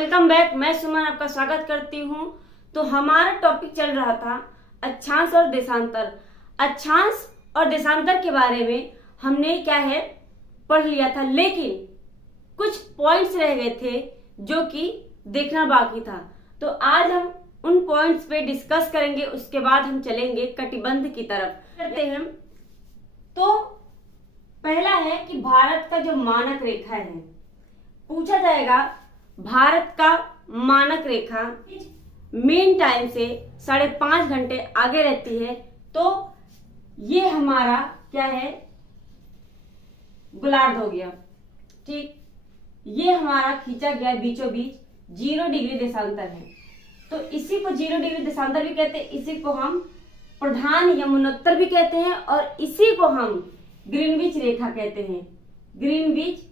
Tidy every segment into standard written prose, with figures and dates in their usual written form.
Welcome back. मैं सुमन आपका स्वागत करती हूँ। तो हमारा टॉपिक चल रहा था अक्षांश और देशांतर। अक्षांश और देशांतर के बारे में हमने क्या है पढ़ लिया था, लेकिन कुछ पॉइंट्स रह गए थे जो कि देखना बाकी था। तो आज हम उन पॉइंट्स पे डिस्कस करेंगे, उसके बाद हम चलेंगे कटिबंध की तरफ। करते हैं तो पहला है कि भारत का जो मानक रेखा है, पूछा जाएगा भारत का मानक रेखा मेन टाइम से 5.5 घंटे आगे रहती है। तो ये हमारा क्या है, गोलार्ध हो गया। ठीक, ये हमारा खींचा गया बीचों बीच 0 डिग्री देशांतर है। तो इसी को 0 डिग्री देशांतर भी कहते हैं, इसी को हम प्रधान यमुनोत्तर भी कहते हैं और इसी को हम ग्रीनविच रेखा कहते हैं। ग्रीनविच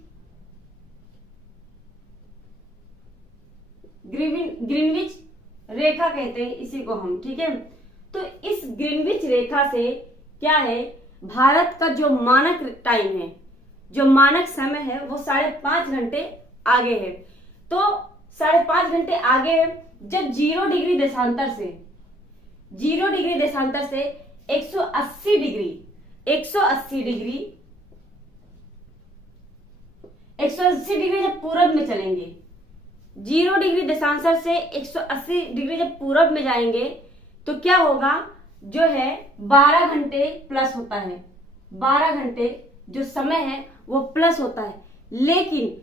रेखा कहते हैं इसी को हम। ठीक है, तो इस ग्रीनविच रेखा से क्या है, भारत का जो मानक टाइम है, जो मानक समय है, वो 5.5 घंटे आगे है। तो 5.5 घंटे आगे है जब 0 डिग्री देशांतर से 180 डिग्री जब पूरब में चलेंगे, 0 डिग्री देशांतर से 180 डिग्री जब पूरब में जाएंगे तो क्या होगा, जो है 12 घंटे प्लस होता है। 12 घंटे जो समय है वो प्लस होता है। लेकिन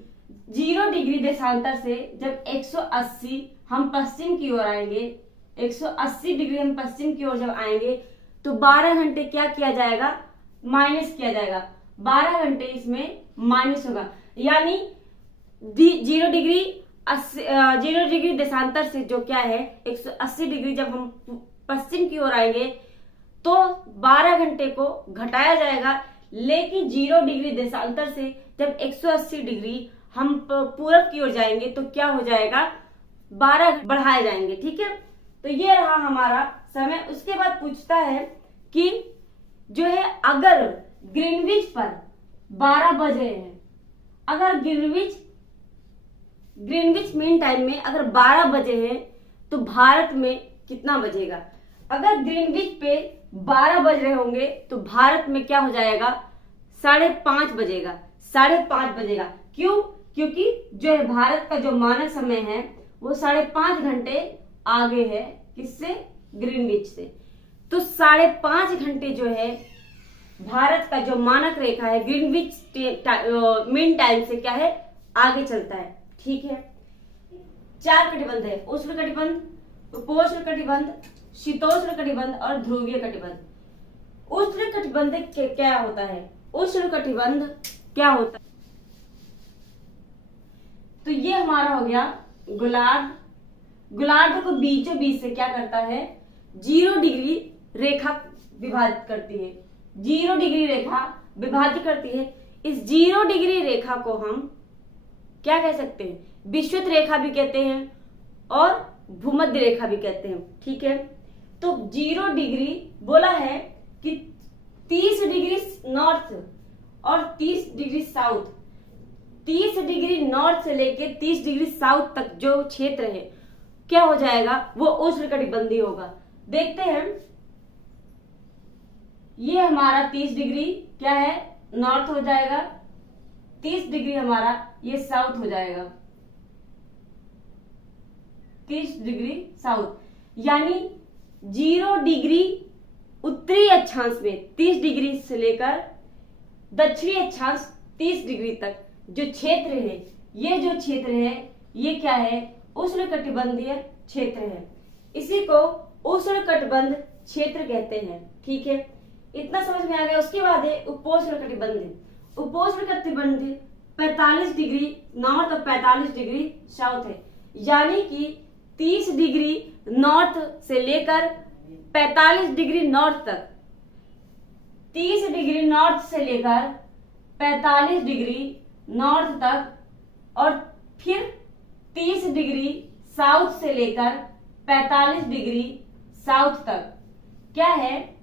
0 डिग्री देशांतर से जब 180 हम पश्चिम की ओर आएंगे, 180 डिग्री हम पश्चिम की ओर जब आएंगे तो 12 घंटे क्या किया जाएगा, माइनस किया जाएगा। 12 घंटे इसमें माइनस होगा, यानी 0 डिग्री देशांतर से जो क्या है 180 डिग्री जब हम पश्चिम की ओर आएंगे तो 12 घंटे को घटाया जाएगा। लेकिन 0 डिग्री देशांतर से जब 180 डिग्री हम पूरब की ओर जाएंगे तो क्या हो जाएगा, 12 बढ़ाए जाएंगे। ठीक है, तो ये रहा हमारा समय। उसके बाद पूछता है कि जो है अगर ग्रीनविच पर 12 बज रहे हैं, अगर ग्रीनविच मेन टाइम में अगर 12 बजे हैं तो भारत में कितना बजेगा। अगर ग्रीनविच पे 12 बज रहे होंगे तो भारत में क्या हो जाएगा, 5:30 बजेगा। 5:30 बजेगा। क्यों? क्योंकि जो है भारत का जो मानक समय है वो 5.5 घंटे आगे है, किससे, ग्रीनविच से। तो 5.5 घंटे जो है भारत का जो मानक रेखा है ग्रीनविच मेन टाइम से क्या है, आगे चलता है। ठीक है, 4 कटिबंध है, उष्ण कटिबंध, उपोष्ण कटिबंध, शीतोष्ण कटिबंध और ध्रुवीय कटिबंध। उष्ण कटिबंध क्या होता है, उष्ण कटिबंध क्या होता है, तो ये हमारा हो गया गोलार्ध। गोलार्ध को बीचों बीच से क्या करता है, 0 डिग्री रेखा विभाजित करती है। 0 डिग्री रेखा विभाजित करती है। इस 0 डिग्री रेखा को हम क्या कह सकते हैं, विषुवत रेखा भी कहते हैं और भूमध्य रेखा भी कहते हैं। ठीक है, तो 0 डिग्री बोला है कि 30 डिग्री नॉर्थ और 30 डिग्री साउथ, 30 डिग्री नॉर्थ से लेके 30 डिग्री साउथ तक जो क्षेत्र है क्या हो जाएगा, वो उष्णकटिबंधीय होगा। देखते हैं, ये हमारा 30 डिग्री क्या है, नॉर्थ हो जाएगा, 30 डिग्री हमारा ये साउथ हो जाएगा, 30 डिग्री साउथ। यानी 0 डिग्री उत्तरी अक्षांश में 30 डिग्री से लेकर दक्षिणी अक्षांश 30 डिग्री तक जो क्षेत्र है, ये जो क्षेत्र है ये क्या है, उष्णकटिबंधीय क्षेत्र है। इसी को उष्णकटिबंध क्षेत्र कहते हैं। ठीक है, इतना समझ में आ गया। उसके बाद है उपोष्ण कटिबंध। उपोष्ण कटिबंध 45 डिग्री नॉर्थ और 45 डिग्री साउथ है, यानी कि 30 डिग्री नॉर्थ से लेकर 45 डिग्री नॉर्थ तक, 30 डिग्री नॉर्थ से लेकर 45 डिग्री नॉर्थ तक और फिर 30 डिग्री साउथ से लेकर 45 डिग्री साउथ तक क्या है,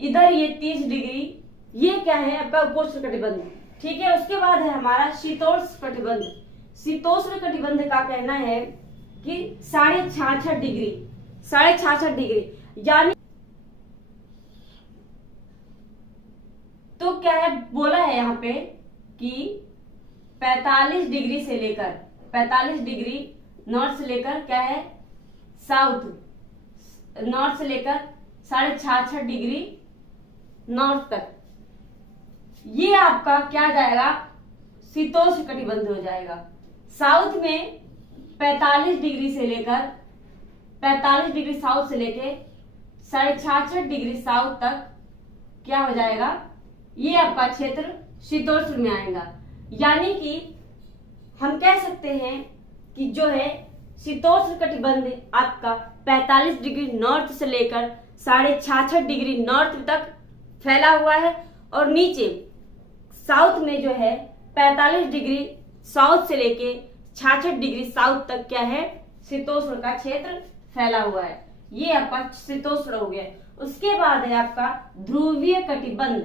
इधर ये 30 डिग्री, ये क्या है आपका उपोष्ण कटिबंध। ठीक है, उसके बाद है हमारा शीतोष्ण कटिबंध। शीतोष्ण कटिबंध का कहना है कि 66.5 डिग्री, 66.5 डिग्री, यानी तो क्या है बोला है यहाँ पे कि 45 डिग्री से लेकर 45 डिग्री नॉर्थ से लेकर क्या है साउथ, नॉर्थ से लेकर 66.5 डिग्री नॉर्थ तक, ये आपका क्या जाएगा शीतोष्ण कटिबंध हो जाएगा। साउथ में 45 डिग्री से लेकर 45 डिग्री साउथ से लेके 66.5 डिग्री साउथ तक क्या हो जाएगा, ये आपका क्षेत्र शीतोष्ण में आएगा। यानी कि हम कह सकते हैं कि जो है शीतोष्ण कटिबंध आपका 45 डिग्री नॉर्थ से लेकर 66.5 डिग्री नॉर्थ तक फैला हुआ है, और नीचे साउथ में जो है 45 डिग्री साउथ से लेके 66 डिग्री साउथ तक क्या है शीतोष्ण का क्षेत्र फैला हुआ है। ये आपका शीतोष्ण हो गया। उसके बाद है आपका ध्रुवीय कटिबंध।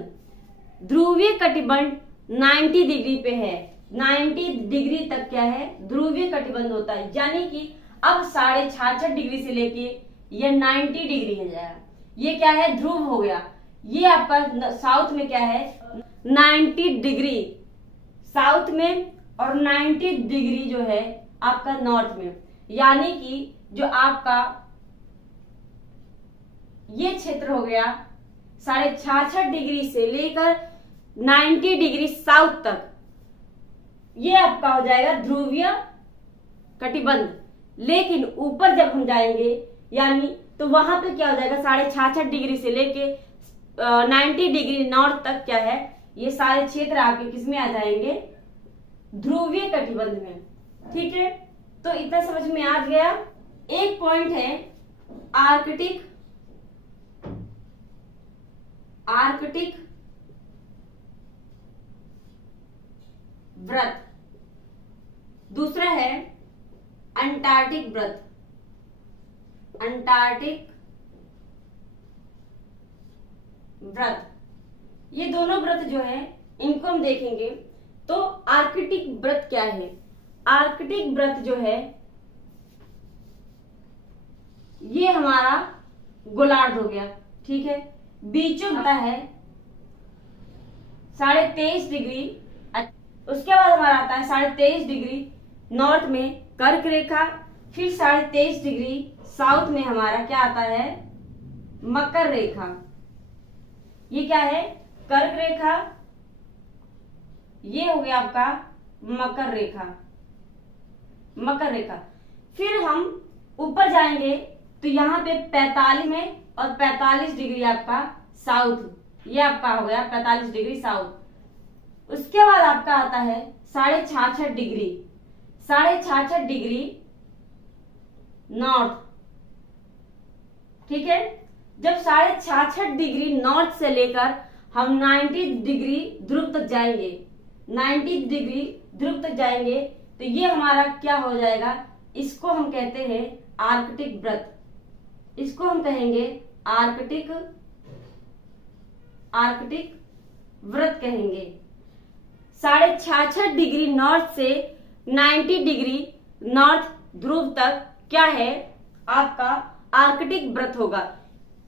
ध्रुवीय कटिबंध 90 डिग्री पे है, 90 डिग्री तक क्या है ध्रुवीय कटिबंध होता है। यानी कि अब 66.5 डिग्री से लेके ये 90 डिग्री हो जाएगा, ये क्या है ध्रुव हो गया। ये आपका साउथ में क्या है 90 डिग्री साउथ में और 90 डिग्री जो है आपका नॉर्थ में। यानी कि जो आपका ये क्षेत्र हो गया 66.5 डिग्री से लेकर 90 डिग्री साउथ तक, ये आपका हो जाएगा ध्रुवीय कटिबंध। लेकिन ऊपर जब हम जाएंगे यानी तो वहां पे क्या हो जाएगा 66.5 डिग्री से लेके 90 डिग्री नॉर्थ तक क्या है ये सारे क्षेत्र आपके किसमें आ जाएंगे ध्रुवीय कटिबंध में। ठीक है, तो इतना समझ में आ गया। एक पॉइंट है आर्कटिक व्रत, दूसरा है अंटार्कटिक व्रत। अंटार्कटिक व्रत, ये दोनों व्रत जो है इनको हम देखेंगे। तो आर्कटिक व्रत क्या है? आर्कटिक व्रत जो है ये हमारा गोलार्ध हो गया। ठीक है, बीचों होता है 23.5 डिग्री। उसके बाद हमारा आता है 23.5 डिग्री नॉर्थ में कर्क रेखा, फिर 23.5 डिग्री साउथ में हमारा क्या आता है मकर रेखा। ये क्या है कर्क रेखा, ये हो गया आपका मकर रेखा, मकर रेखा। फिर हम ऊपर जाएंगे तो यहाँ पे 45 में और 45 डिग्री आपका साउथ, ये आपका हो गया 45 डिग्री साउथ। उसके बाद आपका आता है 66.5 डिग्री, 66.5 डिग्री नॉर्थ। ठीक है, जब 66.5 डिग्री नॉर्थ से लेकर हम 90 डिग्री ध्रुव तक जाएंगे, 90 डिग्री ध्रुव तक जाएंगे तो ये हमारा क्या हो जाएगा, इसको हम कहते हैं आर्कटिक व्रत। इसको हम कहेंगे आर्कटिक व्रत कहेंगे। 66.5 डिग्री नॉर्थ से 90 डिग्री नॉर्थ ध्रुव तक क्या है आपका आर्कटिक व्रत होगा।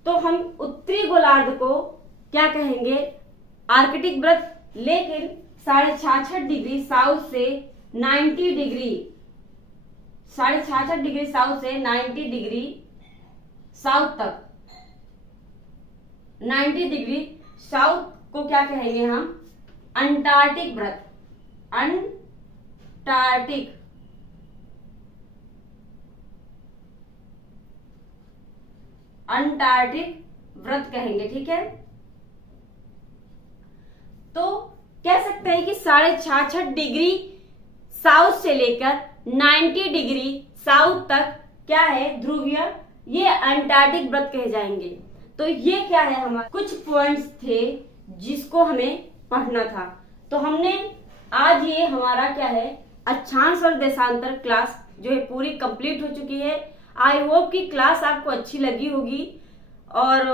तो हम उत्तरी गोलार्ध को क्या कहेंगे आर्कटिक व्रत। लेकिन 66.5 डिग्री साउथ से 90 डिग्री, 66.5 डिग्री साउथ से 90 डिग्री साउथ तक, 90 डिग्री साउथ को क्या कहेंगे हम अंटार्कटिक व्रत। अंटार्कटिक व्रत कहेंगे। ठीक है, तो कह सकते हैं कि 66.5 डिग्री साउथ से लेकर 90 डिग्री साउथ तक क्या है ध्रुवीय, ये अंटार्कटिक व्रत कहे जाएंगे। तो ये क्या है हमारे कुछ पॉइंट्स थे जिसको हमें पढ़ना था। तो हमने आज ये हमारा क्या है अक्षांश और देशांतर क्लास जो है पूरी कंप्लीट हो चुकी है। आई होप कि क्लास आपको अच्छी लगी होगी और